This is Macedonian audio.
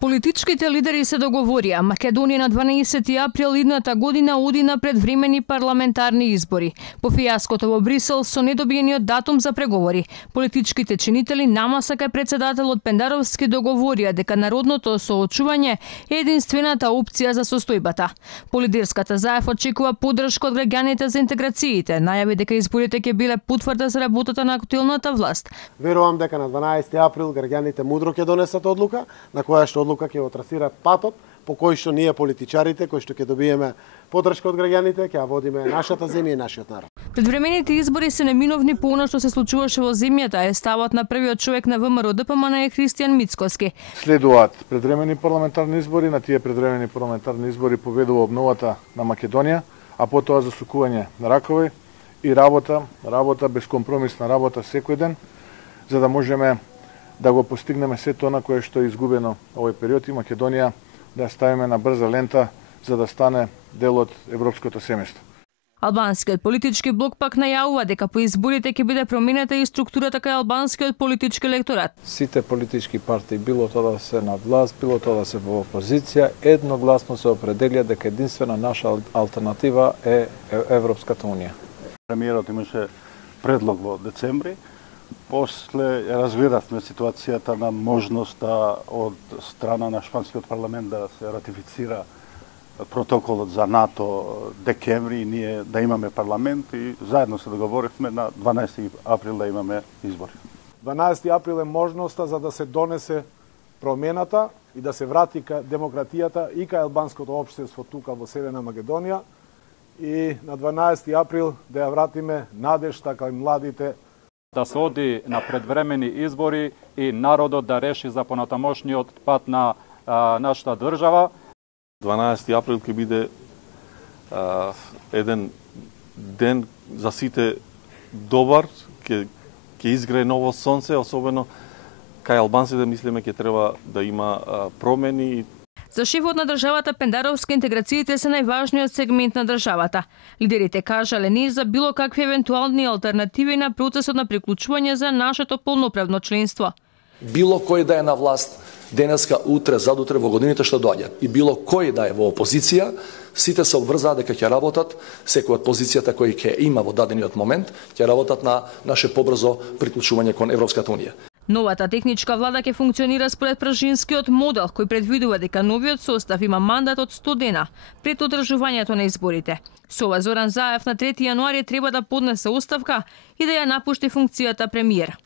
Политичките лидери се договорија Македонија на 12 април идната година оди на предвремени парламентарни избори. По фијаското во Брисел со недобиениот датум за преговори, политичките чинители намаса кај председателот Пендаровски договорија дека народното соочување е единствената опција за состојбата. По лидерската заев очекува поддршка од граѓаните за интеграциите, најави дека изборите ќе биле потврда за работата на актуелната власт. Верувам дека на 12 април граѓаните мудро ќе донесат одлука, на која што одлука ќе отрасираат патот по кој што ние политичарите, кои што ќе добиеме поддршка од граѓаните, ќе ја водиме нашата земја и нашиот народ. Предвремените избори се неминовни по она што се случуваше во земјата, е ставот на првиот човек на ВМРО ДПМН е Христијан Мицкоски. Следуваат предвремени парламентарни избори, на тие предвремени парламентарни избори победува обновата на Македонија, а потоа засукување на ракови и работа безкомпромисна работа секој ден, за да можеме да го постигнеме сето она кое што е изгубено овој период и Македонија да ја ставиме на брза лента за да стане дел од европското семејство. Албанскиот политички блок пак најавува дека по изборите ќе биде променета и структурата кај албанскиот политички електорат. Сите политички партии, било тоа да се на власт, било тоа да се во опозиција, едногласно се определија дека единствена наша алтернатива е Европската унија. Премиерот имаше предлог во децември. После разгледавме ситуацијата на можноста од страна на шпанскиот парламент да се ратифицира протоколот за НАТО декември и ние да имаме парламент и заедно се договоривме на 12 април да имаме избори. 12 април е можноста за да се донесе промената и да се врати кај демократијата и кај албанското општество тука во Северна Македонија и на 12 април да ја вратиме надежта кај младите. Да се оди на предвремени избори и народот да реши за понатамошниот пат на нашата држава. 12 април ќе биде еден ден за сите добар, ќе изгрее ново сонце, особено кај албанците мислиме ќе треба да има промени. За шефот на државата Пендаровски интеграциите се најважниот сегмент на државата. Лидерите кажале не за било какви евентуални алтернативи на процесот на приклучување за нашето полноправно членство. Било кој да е на власт денеска, утре, задутре во годините што доаѓаат и било кој да е во опозиција, сите се обврзаа дека ќе работат, секој од позицијата кој ќе има во дадениот момент, ќе работат на наше побрзо приклучување кон Европската унија. Новата техничка влада ќе функционира според пражинскиот модел, кој предвидува дека новиот состав има мандат од 100 дена пред одржувањето на изборите. Со ова Зоран Заев на 3 јануари треба да поднесе оставка и да ја напушти функцијата премиер.